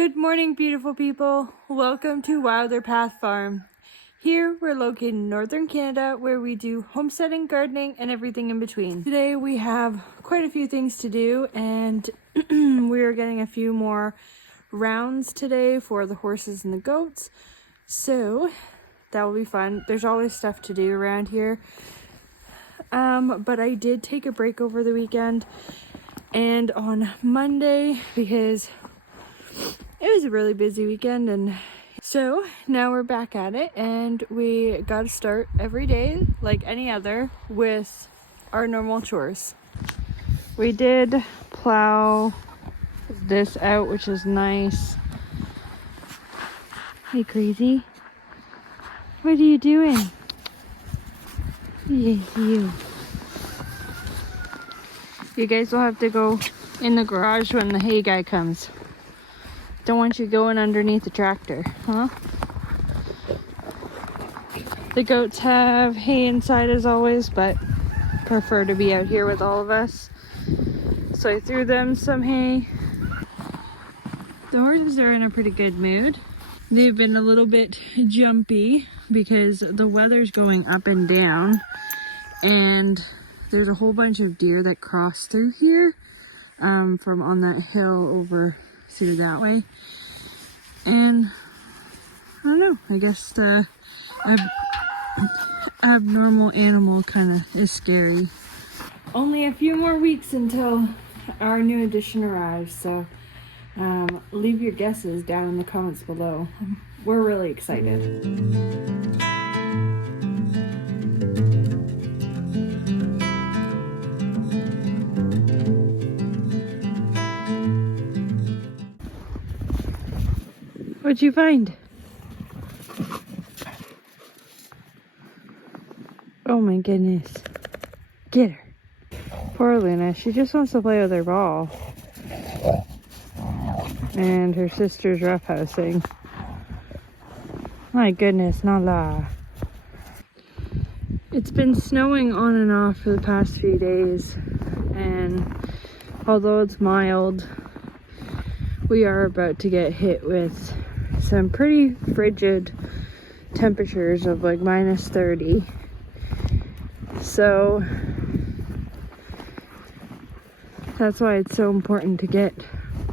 Good morning, beautiful people. Welcome to Wilder Path Farm. Here we're located in northern Canada where we do homesteading, gardening, and everything in between. Today we have quite a few things to do, and we're getting a few more rounds today for the horses and the goats. So that will be fun. There's always stuff to do around here. But I did take a break over the weekend and on Monday because it was a really busy weekend, and so now we're back at it, and we got to start every day like any other with our normal chores. We did plow this out, which is nice. Hey, crazy. What are you doing? Yes, you. You guys will have to go in the garage when the hay guy comes. Don't want you going underneath the tractor, huh? The goats have hay inside as always, but prefer to be out here with all of us. So I threw them some hay. The horses are in a pretty good mood. They've been a little bit jumpy because the weather's going up and down, and there's a whole bunch of deer that cross through here from on that hill over through that way. And I don't know, I guess the abnormal animal kind of is scary. Only a few more weeks until our new addition arrives, so leave your guesses down in the comments below. We're really excited. What'd you find? Oh my goodness. Get her. Poor Luna, she just wants to play with her ball. And her sister's roughhousing. My goodness, Nala. It's been snowing on and off for the past few days, and although it's mild, we are about to get hit with some pretty frigid temperatures of like minus 30. So that's why it's so important to get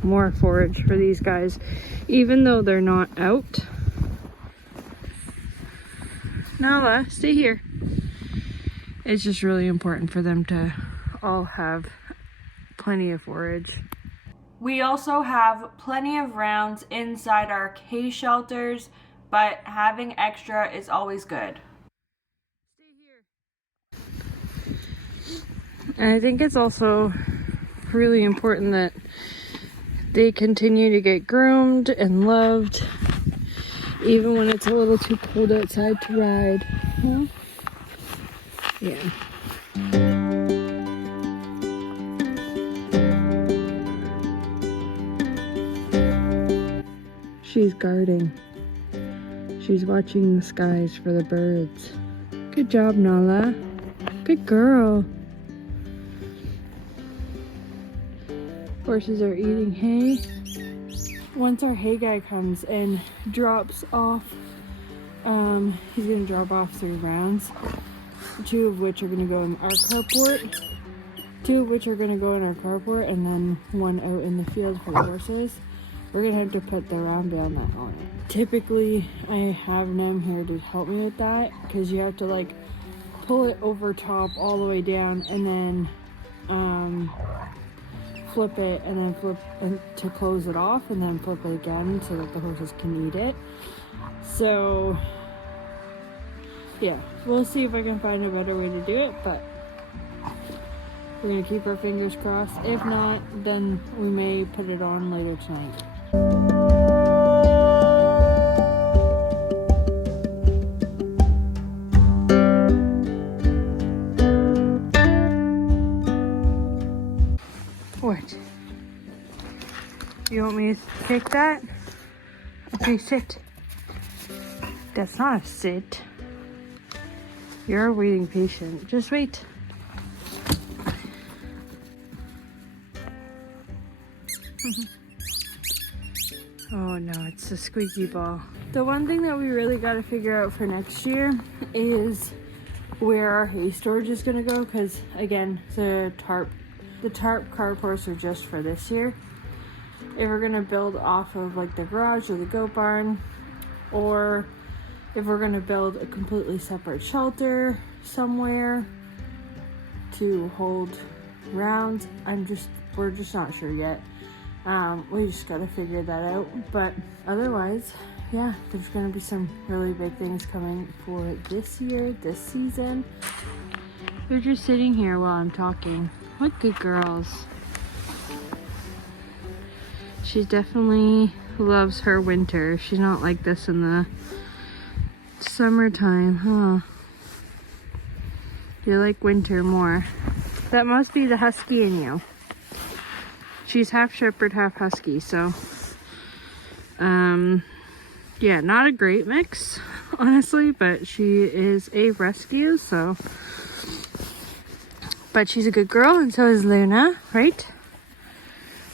more forage for these guys, even though they're not out. Nala, stay here. It's just really important for them to all have plenty of forage. We also have plenty of rounds inside our hay shelters, but having extra is always good. Stay here. And I think it's also really important that they continue to get groomed and loved, even when it's a little too cold outside to ride. Huh? Yeah. She's guarding. She's watching the skies for the birds. Good job, Nala. Good girl. Horses are eating hay. Once our hay guy comes and drops off, he's gonna drop off 3 rounds, 2 of which are gonna go in our carport, 2 of which are gonna go in our carport, and then 1 out in the field for the horses. We're gonna have to put the round down that on it. Typically, I have them here to help me with that, because you have to like pull it over top all the way down, and then flip it, and then flip to close it off, and then flip it again so that the horses can eat it. So yeah, we'll see if I can find a better way to do it, but we're gonna keep our fingers crossed. If not, then we may put it on later tonight. What? You want me to kick that? Okay, sit. That's not a sit. You're a waiting patient. Just wait. Oh no, it's the squeaky ball. The one thing that we really got to figure out for next year is where our hay storage is going to go, because again, the tarp carports are just for this year. If we're going to build off of like the garage or the goat barn, or if we're going to build a completely separate shelter somewhere to hold rounds, we're just not sure yet. We just got to figure that out, but otherwise, yeah, there's going to be some really big things coming for this year, this season. They're just sitting here while I'm talking. What good girls. She definitely loves her winter. She's not like this in the summertime, huh? You like winter more. That must be the husky in you. She's half shepherd, half husky, so yeah, not a great mix, honestly, but she is a rescue, so. But she's a good girl, and so is Luna, right?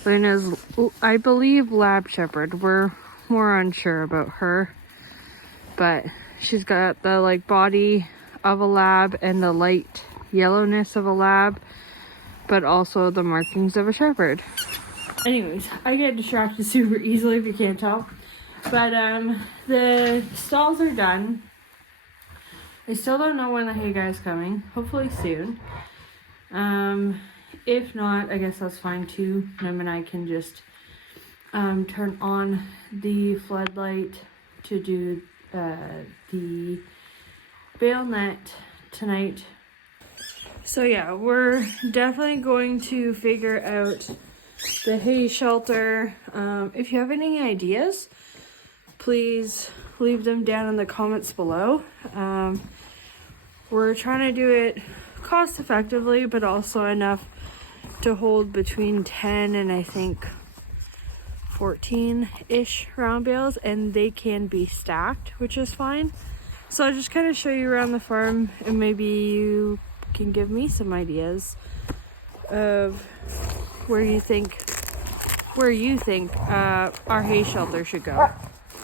Luna's, I believe, lab shepherd. We're more unsure about her, but she's got the like body of a lab and the light yellowness of a lab, but also the markings of a shepherd. Anyways, I get distracted super easily if you can't tell. But the stalls are done. I still don't know when the hay guy's coming. Hopefully soon. If not, I guess that's fine too. Nim and I can just turn on the floodlight to do the bale net tonight. So yeah, we're definitely going to figure out the hay shelter. If you have any ideas, please leave them down in the comments below. We're trying to do it cost effectively, but also enough to hold between 10 and I think 14-ish round bales, and they can be stacked, which is fine. So I'll just kind of show you around the farm, and maybe you can give me some ideas of where you think our hay shelter should go.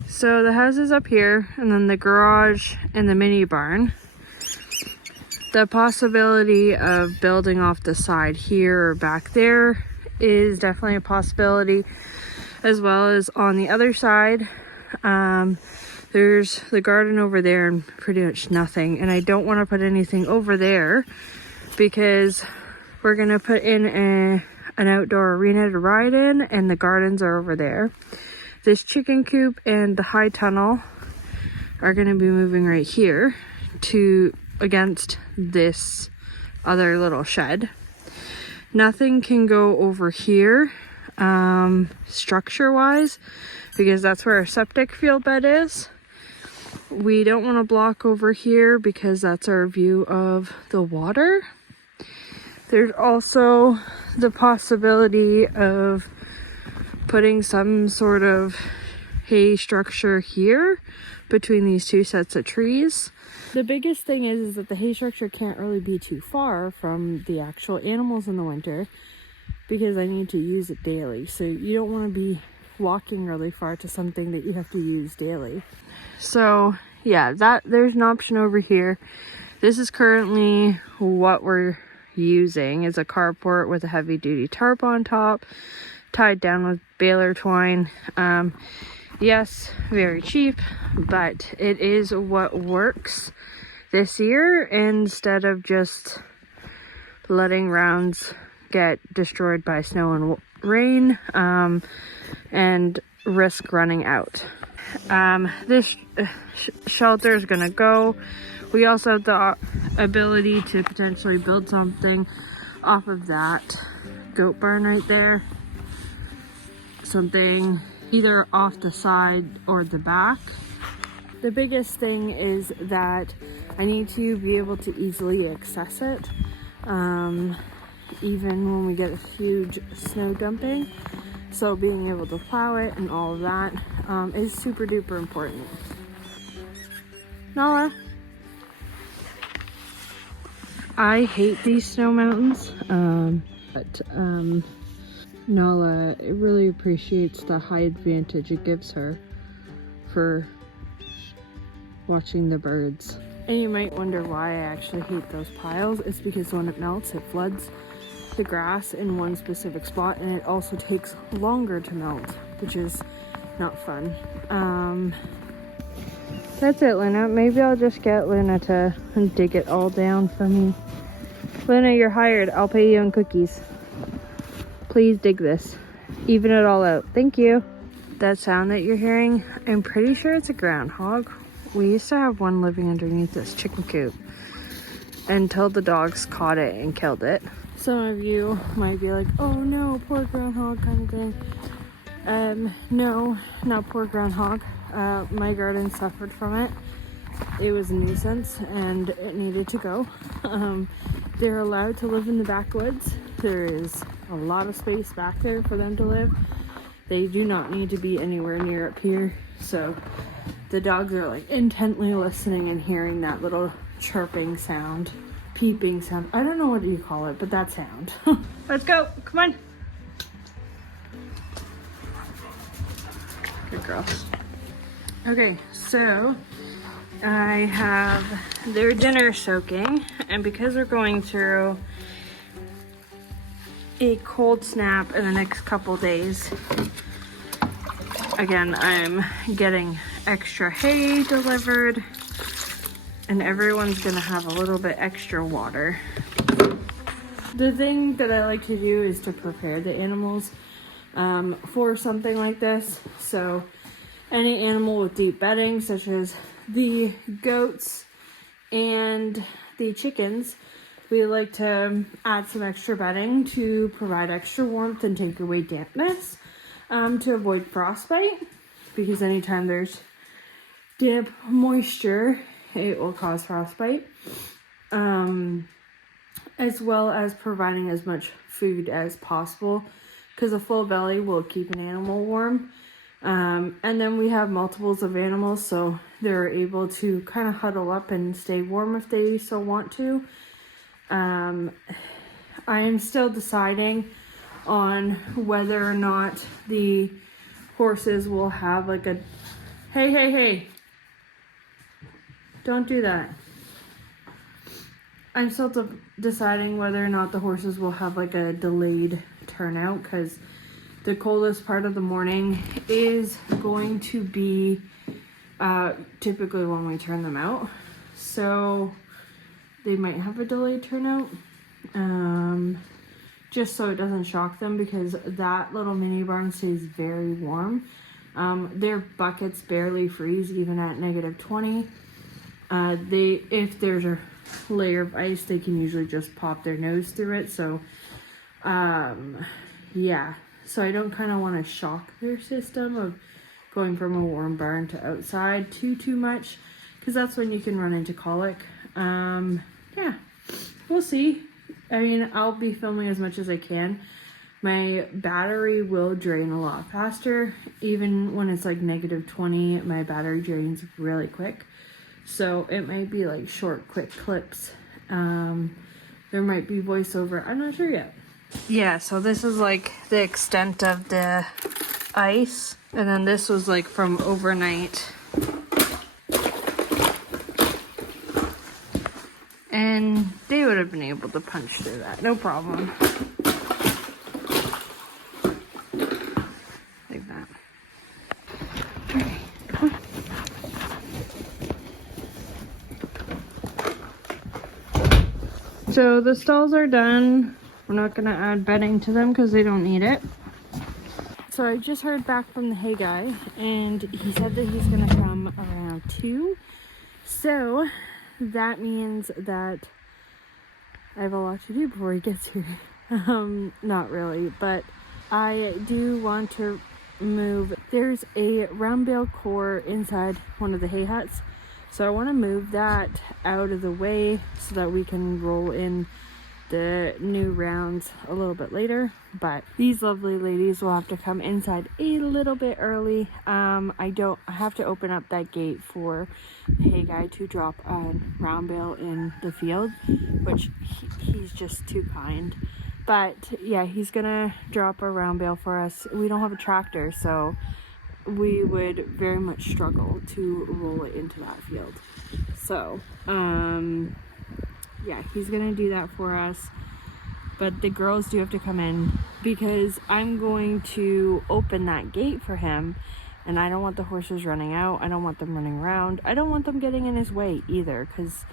So the house is up here, and then the garage and the mini barn. The possibility of building off the side here or back there is definitely a possibility, as well as on the other side. There's the garden over there and pretty much nothing, and I don't want to put anything over there because we're gonna put in an outdoor arena to ride in, and the gardens are over there. This chicken coop and the high tunnel are gonna be moving right here to against this other little shed. Nothing can go over here structure wise, because that's where our septic field bed is. We don't want to block over here because that's our view of the water. There's also the possibility of putting some sort of hay structure here between these two sets of trees. The biggest thing is that the hay structure can't really be too far from the actual animals in the winter, because I need to use it daily. So you don't want to be walking really far to something that you have to use daily. So yeah, there's an option over here. This is currently what we're using, is a carport with a heavy duty tarp on top, tied down with baler twine. Yes, very cheap, but it is what works this year, instead of just letting rounds get destroyed by snow and rain and risk running out. This shelter is gonna go. We also have the ability to potentially build something off of that goat barn right there. Something either off the side or the back. The biggest thing is that I need to be able to easily access it, even when we get a huge snow dumping. So being able to plow it and all of that is super duper important. Nala. I hate these snow mountains, but Nala really appreciates the high advantage it gives her for watching the birds. And you might wonder why I actually hate those piles. It's because when it melts, it floods the grass in one specific spot, and it also takes longer to melt, which is not fun. That's it, Luna. Maybe I'll just get Luna to dig it all down for me. Luna, you're hired. I'll pay you in cookies. Please dig this. Even it all out. Thank you. That sound that you're hearing, I'm pretty sure it's a groundhog. We used to have one living underneath this chicken coop until the dogs caught it and killed it. Some of you might be like, oh no, poor groundhog kind of thing. No, not poor groundhog. My garden suffered from it. It was a nuisance and it needed to go. They're allowed to live in the backwoods. There is a lot of space back there for them to live. They do not need to be anywhere near up here. So the dogs are like intently listening and hearing that little chirping sound, peeping sound. I don't know what you call it, but that sound. Let's go, come on. Good girls. Okay, so I have their dinner soaking, and because we're going through a cold snap in the next couple days, again, I'm getting extra hay delivered, and everyone's gonna have a little bit extra water. The thing that I like to do is to prepare the animals for something like this. So any animal with deep bedding, such as the goats and the chickens, we like to add some extra bedding to provide extra warmth and take away dampness, to avoid frostbite, because anytime there's damp moisture, it will cause frostbite, as well as providing as much food as possible, because a full belly will keep an animal warm. And then we have multiples of animals, so they're able to kind of huddle up and stay warm if they so want to. I am still deciding on whether or not the horses will have like a, hey, don't do that. I'm still deciding whether or not the horses will have like a delayed turnout, because the coldest part of the morning is going to be typically when we turn them out. So they might have a delayed turnout, just so it doesn't shock them, because that little mini barn stays very warm. Their buckets barely freeze even at -20. If there's a layer of ice, they can usually just pop their nose through it. So yeah, so I don't kind of want to shock their system of going from a warm barn to outside too much, because that's when you can run into colic. Yeah, we'll see. I mean, I'll be filming as much as I can. My battery will drain a lot faster. Even when it's like -20, my battery drains really quick. So it might be like short, quick clips. There might be voiceover. I'm not sure yet. Yeah, so this is like the extent of the ice. And then this was like from overnight. And they would have been able to punch through that, no problem. Like that. Okay, come on. So the stalls are done. We're not gonna add bedding to them because they don't need it. So I just heard back from the hay guy, and he said that he's gonna come around 2. So that means that I have a lot to do before he gets here. Not really, but I do want to move. There's a round bale core inside one of the hay huts, so I want to move that out of the way so that we can roll in the new rounds a little bit later. But these lovely ladies will have to come inside a little bit early. I have to open up that gate for the hay guy to drop a round bale in the field, which he's just too kind. But yeah, he's gonna drop a round bale for us. We don't have a tractor, so we would very much struggle to roll it into that field. So yeah, he's gonna do that for us. But the girls do have to come in because I'm going to open that gate for him, and I don't want the horses running out. I don't want them running around. I don't want them getting in his way either, because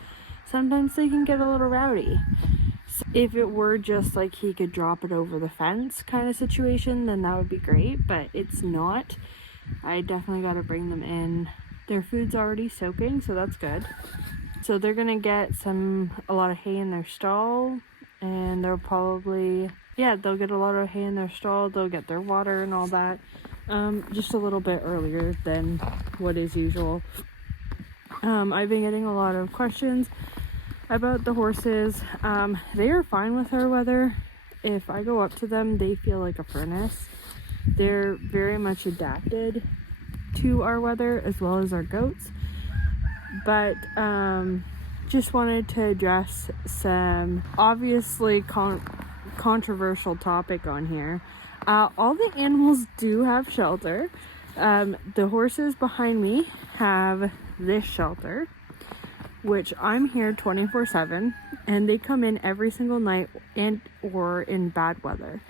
sometimes they can get a little rowdy. So if it were just like he could drop it over the fence kind of situation, then that would be great, but it's not. I definitely got to bring them in. Their food's already soaking, so that's good. So they're gonna get a lot of hay in their stall, and they'll probably, yeah, they'll get a lot of hay in their stall. They'll get their water and all that just a little bit earlier than what is usual. I've been getting a lot of questions about the horses. They are fine with our weather. If I go up to them, they feel like a furnace. They're very much adapted to our weather as well as our goats. But just wanted to address some obviously controversial topic on here. All the animals do have shelter. The horses behind me have this shelter, which I'm here 24/7, and they come in every single night and or in bad weather.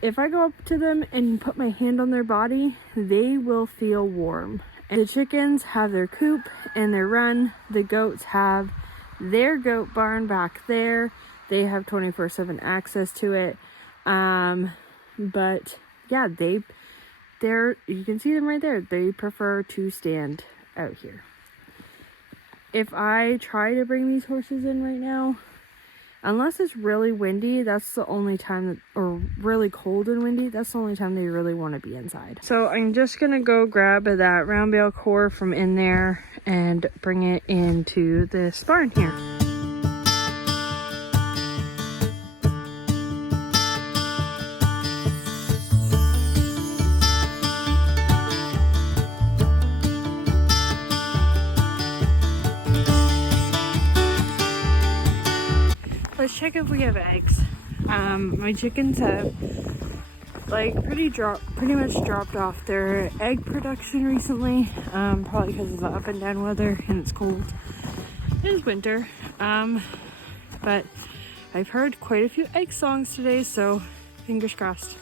If I go up to them and put my hand on their body, they will feel warm. And the chickens have their coop and their run. The goats have their goat barn back there. They have 24/7 access to it. But yeah, you can see them right there. They prefer to stand out here. If I try to bring these horses in right now, unless it's really windy, that's the only time or really cold and windy, that's the only time they really want to be inside. So I'm just gonna go grab that round bale core from in there and bring it into this barn here. Let's check if we have eggs. My chickens have pretty much dropped off their egg production recently, probably because of the up and down weather and it's cold. It is winter, but I've heard quite a few egg songs today, so fingers crossed.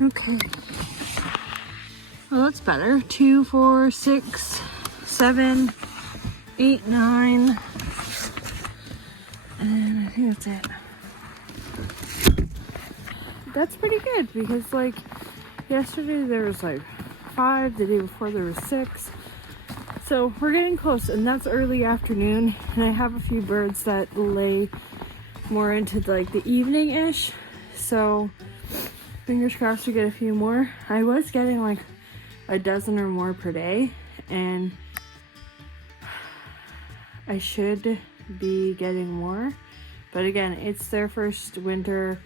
Okay. Well, that's better. 2, 4, 6, 7, 8, 9. And I think that's it. That's pretty good because yesterday there was 5, the day before there was 6. So we're getting close, and that's early afternoon, and I have a few birds that lay more into the evening-ish. So fingers crossed we get a few more. I was getting a dozen or more per day, and I should be getting more, but again, it's their first winter.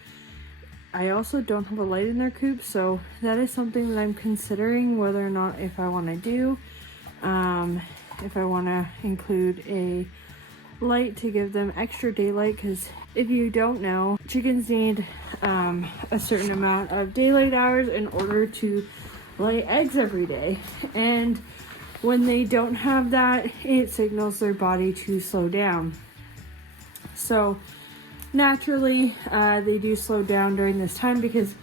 I also don't have a light in their coop, so that is something that I'm considering whether or not if I want to do, if I want to include a light to give them extra daylight, because if you don't know, chickens need a certain amount of daylight hours in order to lay eggs every day, and when they don't have that, it signals their body to slow down. So naturally, they do slow down during this time because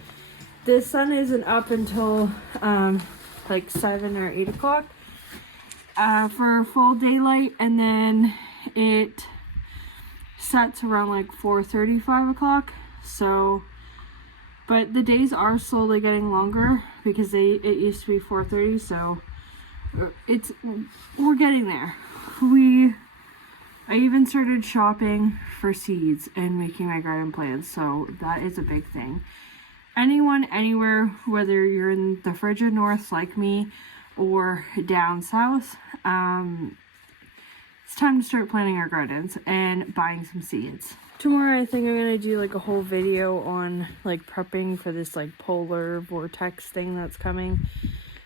the sun isn't up until 7 or 8 o'clock for full daylight, and then it sets around 4:30, 5 o'clock. So, but the days are slowly getting longer because it used to be 4:30, so we're getting there. I even started shopping for seeds and making my garden plans, so that is a big thing. Anyone, anywhere, whether you're in the frigid north like me or down south, it's time to start planting our gardens and buying some seeds. Tomorrow I think I'm gonna do a whole video on prepping for this polar vortex thing that's coming.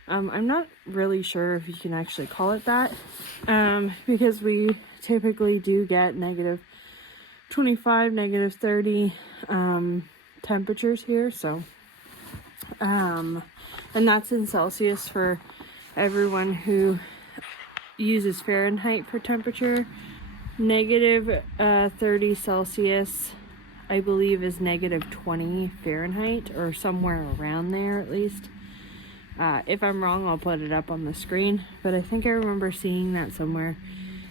I'm not really sure if you can actually call it that, because we typically do get negative 25, -30 temperatures here. So and that's in Celsius for everyone who uses Fahrenheit for temperature. -30 Celsius, I believe, is -20 Fahrenheit, or somewhere around there at least. If I'm wrong, I'll put it up on the screen, but I think I remember seeing that somewhere.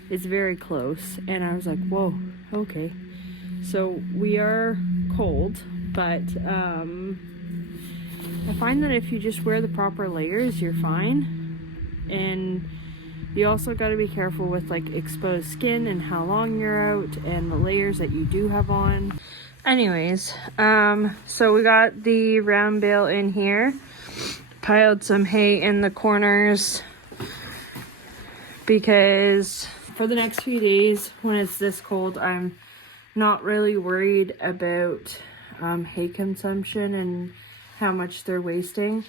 It's very close, and I was like, whoa, okay. So we are cold, but I find that if you just wear the proper layers, you're fine. And you also got to be careful with like exposed skin and how long you're out and the layers that you do have on. Anyways, so we got the round bale in here, piled some hay in the corners, because for the next few days when it's this cold, I'm not really worried about hay consumption and how much they're wasting.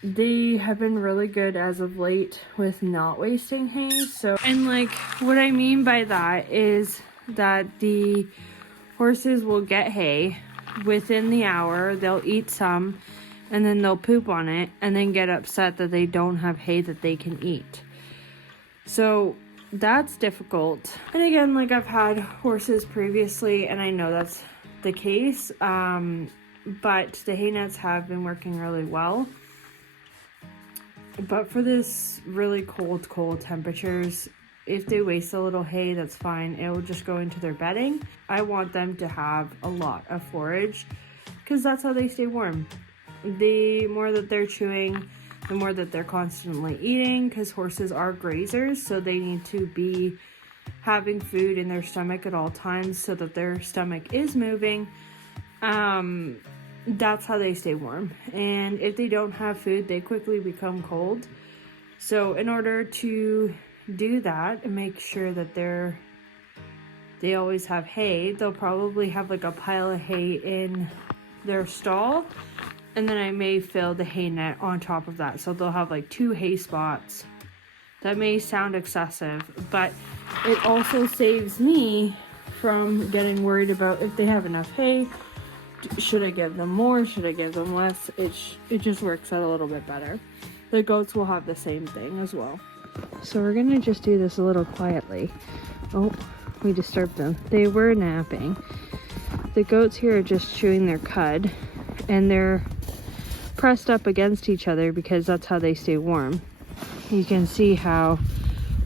They have been really good as of late with not wasting hay. So, and like what I mean by that is that the horses will get hay within the hour, they'll eat some, and then they'll poop on it and then get upset that they don't have hay that they can eat. So that's difficult. And again, like I've had horses previously and I know that's the case, but the hay nets have been working really well. But for this really cold temperatures, if they waste a little hay, that's fine. It will just go into their bedding. I want them to have a lot of forage because that's how they stay warm. The more that they're chewing, the more that they're constantly eating, because horses are grazers, so they need to be having food in their stomach at all times so that their stomach is moving. That's how they stay warm. And if they don't have food, they quickly become cold. So in order to do that and make sure that they always have hay, they'll probably have like a pile of hay in their stall, and then I may fill the hay net on top of that, so they'll have like 2 hay spots. That may sound excessive, but it also saves me from getting worried about if they have enough hay. Should I give them more? Should I give them less? It just works out a little bit better. The goats will have the same thing as well. So we're gonna just do this a little quietly. Oh, we disturbed them. They were napping. The goats here are just chewing their cud, and they're pressed up against each other because that's how they stay warm. You can see how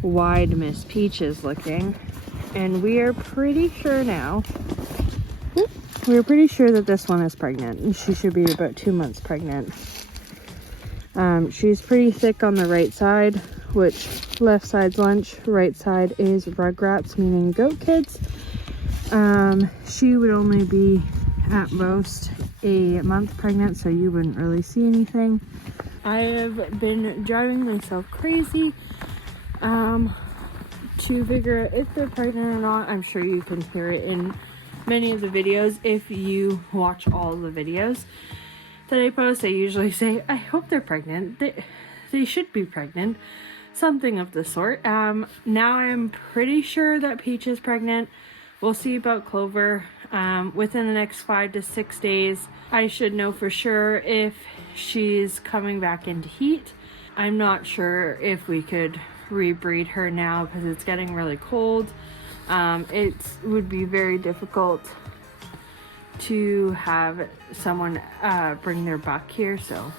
wide Miss Peach is looking, and we are pretty sure now. We're pretty sure that this one is pregnant, and she should be about 2 months pregnant. She's pretty thick on the right side, which left side's lunch, right side is rugrats, meaning goat kids. She would only be at most a month pregnant, so you wouldn't really see anything. I have been driving myself crazy to figure out if they're pregnant or not. I'm sure you can hear it in many of the videos. If you watch all the videos that I post, I usually say, I hope they're pregnant. They should be pregnant. Something of the sort. Now I'm pretty sure that Peach is pregnant. We'll see about Clover. Within the next 5 to 6 days, I should know for sure if she's coming back into heat. I'm not sure if we could rebreed her now because it's getting really cold. It would be very difficult to have someone bring their buck here, so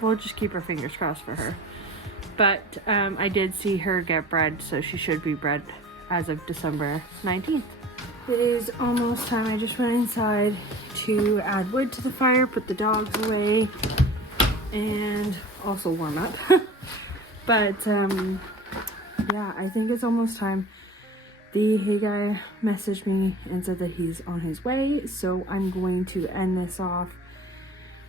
we'll just keep our fingers crossed for her. But I did see her get bred, so she should be bred as of December 19th. It is almost time. I just went inside to add wood to the fire, put the dogs away, and also warm up. But yeah, I think it's almost time. The hay guy messaged me and said that he's on his way, so I'm going to end this off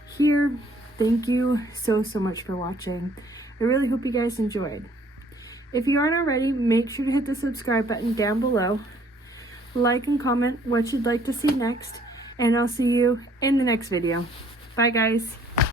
here. Thank you so much for watching. I really hope you guys enjoyed. If you aren't already, make sure to hit the subscribe button down below. Like and comment what you'd like to see next, and I'll see you in the next video. Bye guys.